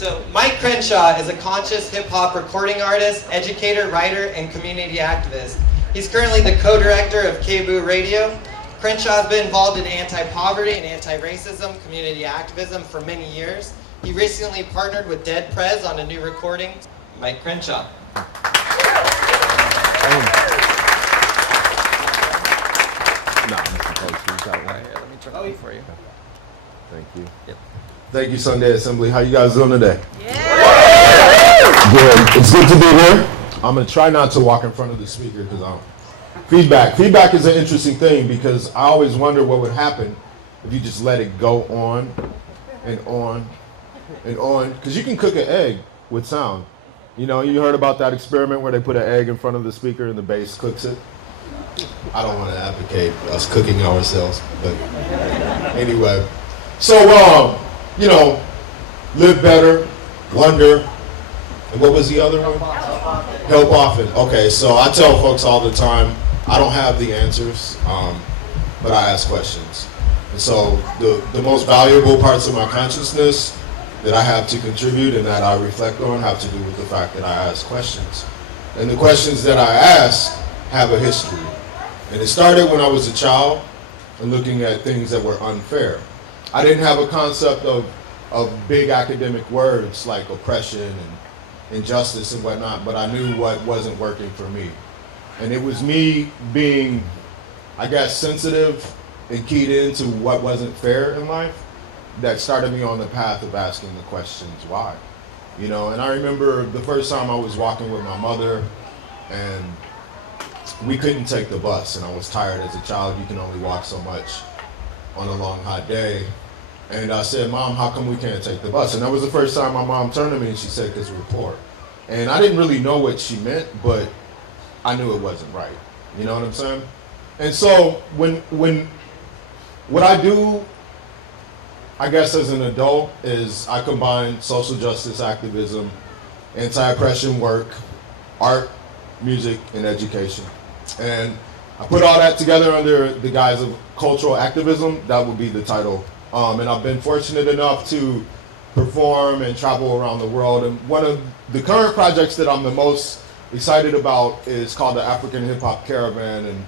So Mike Crenshaw is a conscious hip-hop recording artist, educator, writer, and community activist. He's currently the co-director of KBOO Radio. Crenshaw has been involved in anti-poverty and anti-racism community activism for many years. He recently partnered with Dead Prez on a new recording. Mike Crenshaw. No, I'm supposed to use that one. Let me turn it for you. Thank you. Yep. Thank you, Sunday Assembly. How you guys doing today? Yeah. Good. It's good to be here. I'm going to try not to walk in front of the speaker because feedback. Feedback is an interesting thing because I always wonder what would happen if you just let it go on and on and on. Because you can cook an egg with sound. You know, you heard about that experiment where they put an egg in front of the speaker and the bass cooks it. I don't want to advocate us cooking ourselves, but anyway. So, you know, live better, wonder, and what was the other one? Help often. Okay, so I tell folks all the time, I don't have the answers, but I ask questions. And so the most valuable parts of my consciousness that I have to contribute and that I reflect on have to do with the fact that I ask questions. And the questions that I ask have a history. And it started when I was a child and looking at things that were unfair. I didn't have a concept of big academic words like oppression and injustice and whatnot, but I knew what wasn't working for me. And it was me being, I guess, sensitive and keyed into what wasn't fair in life that started me on the path of asking the questions why. You know, and I remember the first time I was walking with my mother and we couldn't take the bus and I was tired as a child. You can only walk so much on a long hot day. And I said, Mom, how come we can't take the bus? And that was the first time my mom turned to me and she said, because we're poor. And I didn't really know what she meant, but I knew it wasn't right. You know what I'm saying? And so what I do, I guess as an adult, is I combine social justice activism, anti-oppression work, art, music, and education. And I put all that together under the guise of cultural activism. That would be the title. And I've been fortunate enough to perform and travel around the world. And one of the current projects that I'm the most excited about is called the African Hip Hop Caravan. And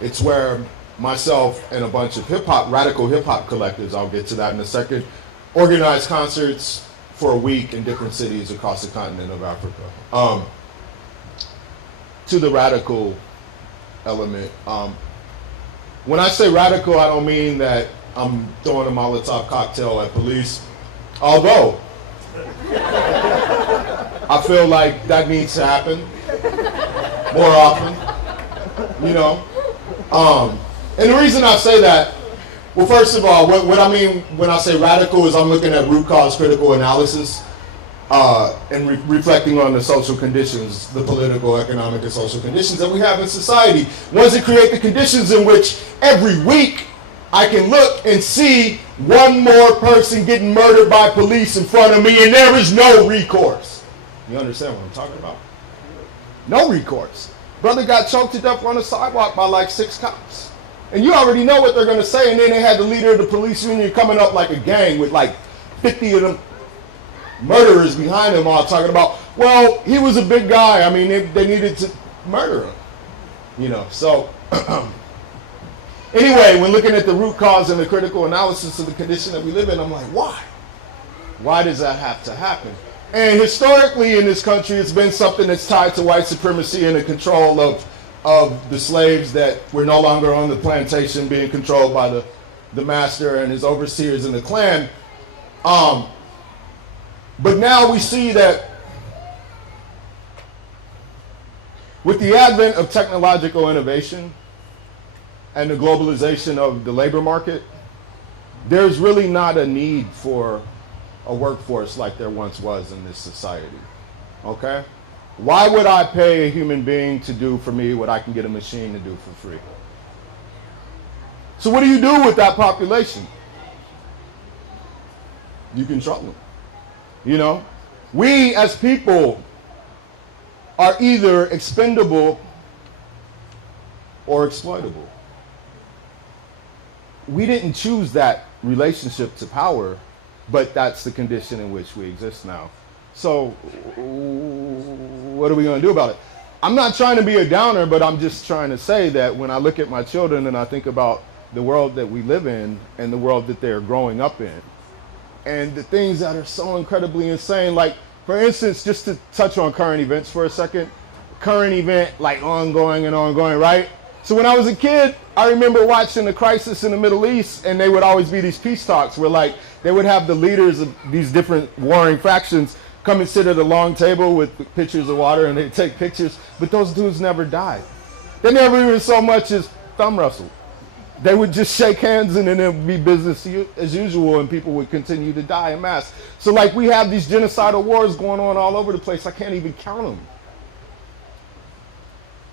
it's where myself and a bunch of radical hip hop collectives, I'll get to that in a second, organize concerts for a week in different cities across the continent of Africa. To the radical element. When I say radical, I don't mean that I'm throwing a Molotov cocktail at police, although I feel like that needs to happen more often, you know. And the reason I say that, well, first of all, what I mean when I say radical is I'm looking at root cause critical analysis and reflecting on the social conditions, the political, economic, and social conditions that we have in society. Ones that create the conditions in which every week I can look and see one more person getting murdered by police in front of me and there is no recourse. You understand what I'm talking about? No recourse. Brother got choked to death on the sidewalk by like 6 cops. And you already know what they're going to say, and then they had the leader of the police union coming up like a gang with like 50 of them murderers behind him all talking about, well, he was a big guy. I mean, they needed to murder him. You know, so anyway, when looking at the root cause and the critical analysis of the condition that we live in, I'm like, why? Why does that have to happen? And historically in this country, it's been something that's tied to white supremacy and the control of the slaves that were no longer on the plantation being controlled by the master and his overseers in the clan. But now we see that with the advent of technological innovation and the globalization of the labor market, there's really not a need for a workforce like there once was in this society, okay? Why would I pay a human being to do for me what I can get a machine to do for free? So what do you do with that population? You control them. You know, we as people are either expendable or exploitable. We didn't choose that relationship to power but that's the condition in which we exist now. So what are we going to do about it? I'm not trying to be a downer, but I'm just trying to say that when I look at my children and I think about the world that we live in and the world that they're growing up in, and the things that are so incredibly insane, like, for instance, just to touch on current events for a second, current event, like ongoing and ongoing, right? So when I was a kid, I remember watching the crisis in the Middle East, and they would always be these peace talks where, like, they would have the leaders of these different warring factions come and sit at a long table with pitchers of water, and they'd take pictures, but those dudes never died. They never even so much as thumb wrestled. They would just shake hands, and then it would be business as usual, and people would continue to die en masse. So, like, we have these genocidal wars going on all over the place. I can't even count them.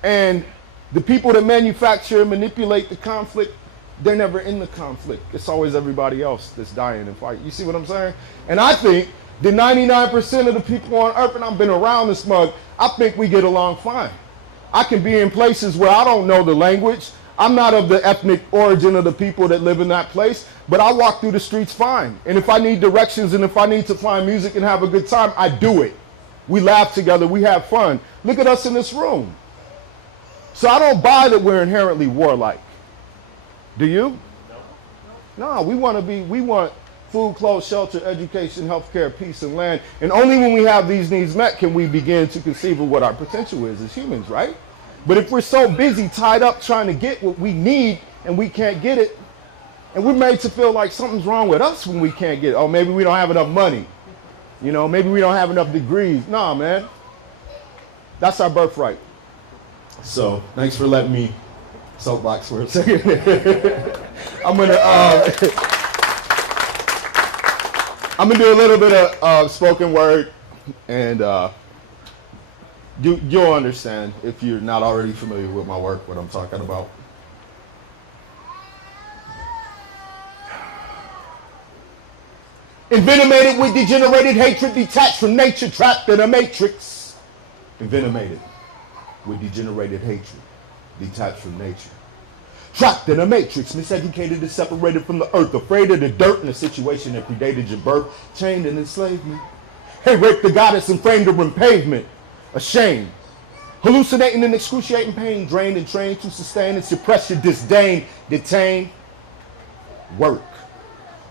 And the people that manufacture and manipulate the conflict, they're never in the conflict. It's always everybody else that's dying and fighting. You see what I'm saying? And I think the 99% of the people on earth, and I've been around this mug, I think we get along fine. I can be in places where I don't know the language. I'm not of the ethnic origin of the people that live in that place, but I walk through the streets fine. And if I need directions and if I need to find music and have a good time, I do it. We laugh together, we have fun. Look at us in this room. So I don't buy that we're inherently warlike. Do you? No, we want food, clothes, shelter, education, healthcare, peace, and land. And only when we have these needs met can we begin to conceive of what our potential is as humans, right? But if we're so busy, tied up, trying to get what we need and we can't get it, and we're made to feel like something's wrong with us when we can't get it. Oh, maybe we don't have enough money. You know, maybe we don't have enough degrees. Nah, man. That's our birthright. So, thanks for letting me soapbox for a second. I'm gonna do a little bit of spoken word, and you'll understand if you're not already familiar with my work, what I'm talking about. Envenomated with degenerated hatred, detached from nature, trapped in a matrix. Envenomated with degenerated hatred, detached from nature. Trapped in a matrix, miseducated and separated from the earth, afraid of the dirt in a situation that predated your birth, chained and enslavement. Hey, raped the goddess and framed her in pavement, ashamed, hallucinating in excruciating pain, drained and trained to sustain and suppress your disdain, detained, work.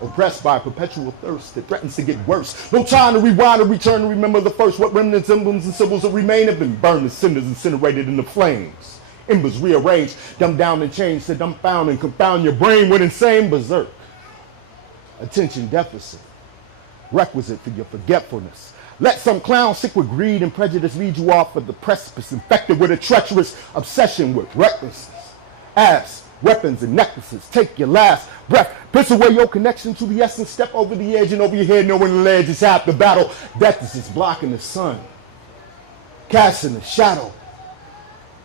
Oppressed by a perpetual thirst that threatens to get worse. No time to rewind or return to remember the first. What remnants, emblems, and symbols that remain have been burned as cinders, incinerated in the flames. Embers rearranged, dumbed down and changed to dumbfound and confound your brain with insane berserk. Attention deficit, requisite for your forgetfulness. Let some clown sick with greed and prejudice lead you off of the precipice, infected with a treacherous obsession with recklessness. Abs, weapons, and necklaces. Take your last breath. Piss away your connection to the essence. Step over the edge and over your head, knowing the ledge is half the battle. Death is just blocking the sun, casting a shadow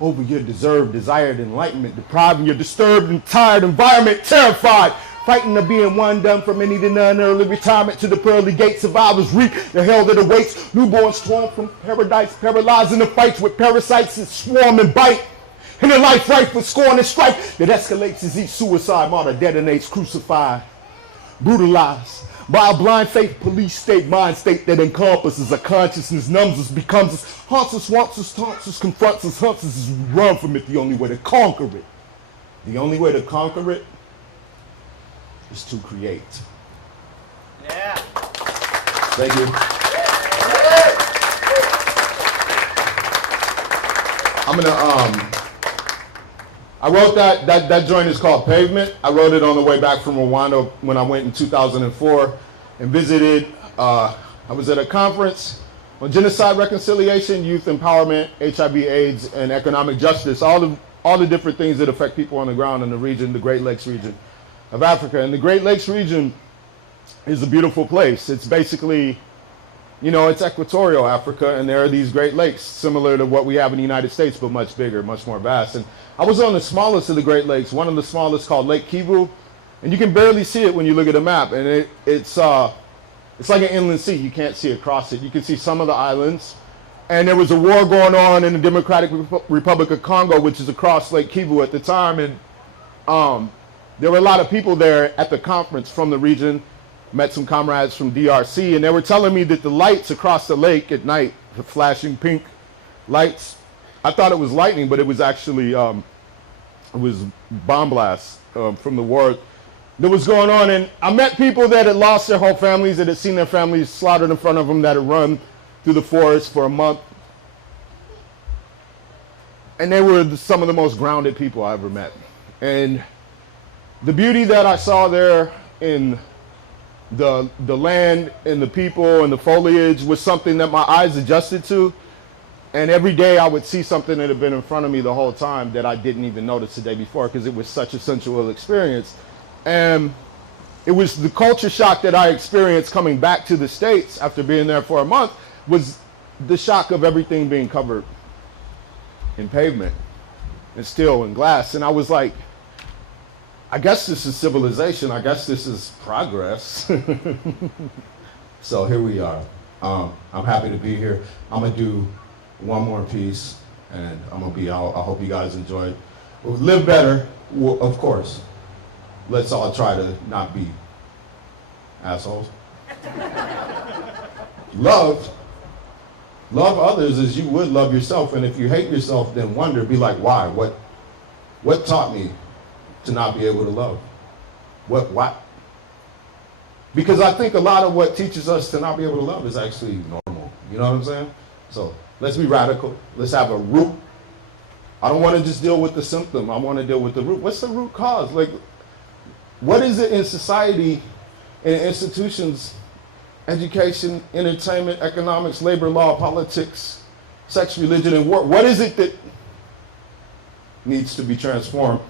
over your deserved, desired enlightenment, depriving your disturbed and tired environment, terrified, fighting to being one, done from any to none, early retirement to the pearly gates. Survivors reap the hell that awaits. Newborns torn from paradise, paralyzed in the fights with parasites that swarm and bite. In a life rife with scorn and strife that escalates as each suicide martyr detonates, crucified, brutalized by a blind faith police state, mind state that encompasses a consciousness, numbs us, becomes us, haunts us, wants us, taunts us, confronts us, hunts us as we run from it. The only way to conquer it, the only way to conquer it is to create. Yeah. Thank you. I'm gonna I wrote that joint is called Pavement. I wrote it on the way back from Rwanda when I went in 2004 and visited. I was at a conference on genocide, reconciliation, youth empowerment, HIV/AIDS, and economic justice. All the different things that affect people on the ground in the region, the Great Lakes region of Africa. And the Great Lakes region is a beautiful place. It's basically, you know, it's equatorial Africa, and there are these Great Lakes similar to what we have in the United States, but much bigger, much more vast. And I was on the smallest of the Great Lakes, one of the smallest called Lake Kivu, and you can barely see it when you look at a map. And it's like an inland sea. You can't see across it. You can see some of the islands. And there was a war going on in the Democratic Republic of Congo, which is across Lake Kivu at the time. And there were a lot of people there at the conference from the region. met some comrades from DRC, and they were telling me that the lights across the lake at night, the flashing pink lights, I thought it was lightning, but it was actually, it was bomb blasts from the war that was going on. And I met people that had lost their whole families, that had seen their families slaughtered in front of them, that had run through the forest for a month. And they were some of the most grounded people I ever met. And the beauty that I saw there in the land and the people and the foliage was something that my eyes adjusted to. And every day I would see something that had been in front of me the whole time that I didn't even notice the day before, because it was such a sensual experience. And it was the culture shock that I experienced coming back to the States after being there for a month, was the shock of everything being covered in pavement and steel and glass. And I was like, I guess this is civilization. I guess this is progress. So here we are. I'm happy to be here. I'm gonna do one more piece, and I hope you guys enjoy it. Live better, well, of course. Let's all try to not be assholes. Love others as you would love yourself, and if you hate yourself, then wonder, be like, why? What taught me to not be able to love? What? Because I think a lot of what teaches us to not be able to love is actually normal. You know what I'm saying? So let's be radical. Let's have a root. I don't want to just deal with the symptom. I want to deal with the root. What's the root cause? Like, what is it in society, in institutions, education, entertainment, economics, labor law, politics, sex, religion, and war? What is it that needs to be transformed?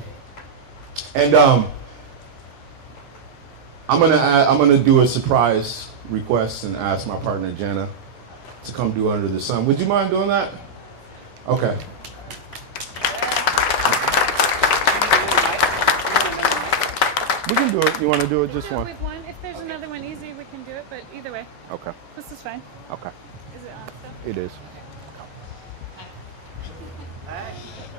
And I'm gonna do a surprise request and ask my partner Jana to come do Under the Sun. Would you mind doing that? Okay. We can do it. You want to do it? Just one? With one. If there's another one easy, we can do it. But either way, Okay. this is fine. Okay. Is it on still? It is.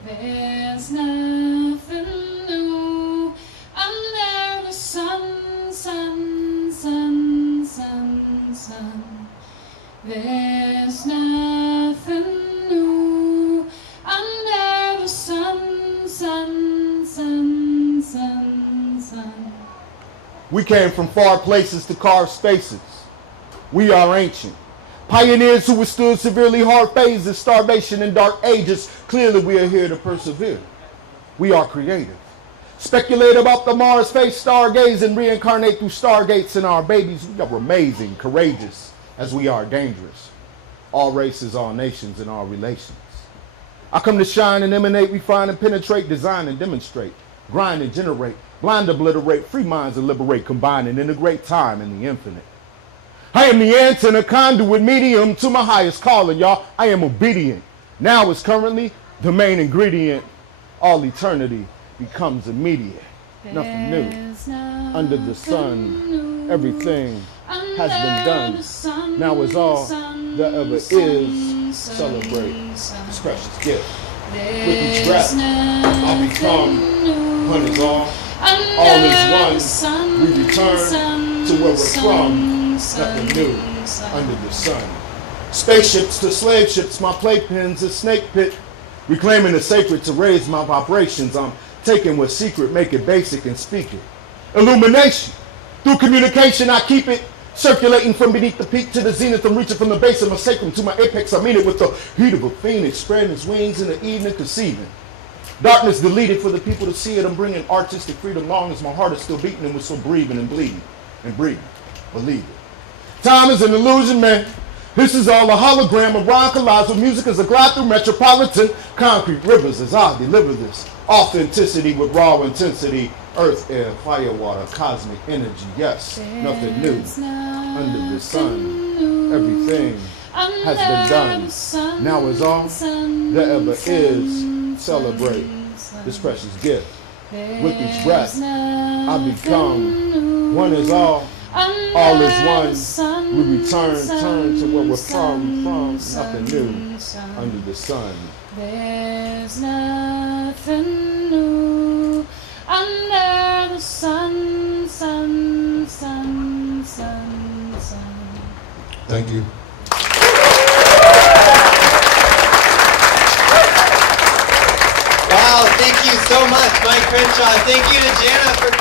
There's nothing new under the sun, sun, sun, sun, sun. There's nothing new under the sun, sun, sun, sun, sun. We came from far places to carve spaces. We are ancient. Pioneers who withstood severely hard phases, starvation, and dark ages. Clearly we are here to persevere. We are creative. Speculate about the Mars face, stargaze, and reincarnate through stargates in our babies. We are amazing, courageous, as we are dangerous. All races, all nations, and all relations. I come to shine and emanate, refine and penetrate, design and demonstrate, grind and generate, blind obliterate, free minds and liberate, combine and integrate time in the infinite. I am the antenna, conduit, medium to my highest calling, y'all. I am obedient. Now is currently the main ingredient. All eternity becomes immediate. Nothing new. Under the sun, everything has been done. Now is all there ever is. Celebrate this precious gift. With each breath, I'll become one is all. All is one. We return to where we're from. Nothing new under the sun. Spaceships to slave ships, my playpens, a snake pit. Reclaiming the sacred to raise my vibrations. I'm taking what's secret, make it basic and speak it. Illumination. Through communication, I keep it circulating from beneath the peak to the zenith. I'm reaching from the base of my sacrum to my apex. I mean it with the heat of a phoenix, spreading its wings in the evening, conceiving. Darkness deleted for the people to see it. I'm bringing artistic freedom long as my heart is still beating and we're still breathing and bleeding and breathing. Believe it. Time is an illusion, man. This is all a hologram of rock collage with music as a glide through metropolitan concrete rivers as I deliver this. Authenticity with raw intensity. Earth, air, fire, water, cosmic energy. Yes, nothing new under the sun. Everything has been done. Now is all there ever is. Celebrate this precious gift. With each breath, I become one is all. All is one. We return to where we're from. Nothing new under the sun. There's nothing new under the sun, sun, sun, sun. Thank you. Wow, thank you so much, Mike Crenshaw. Thank you to Jana for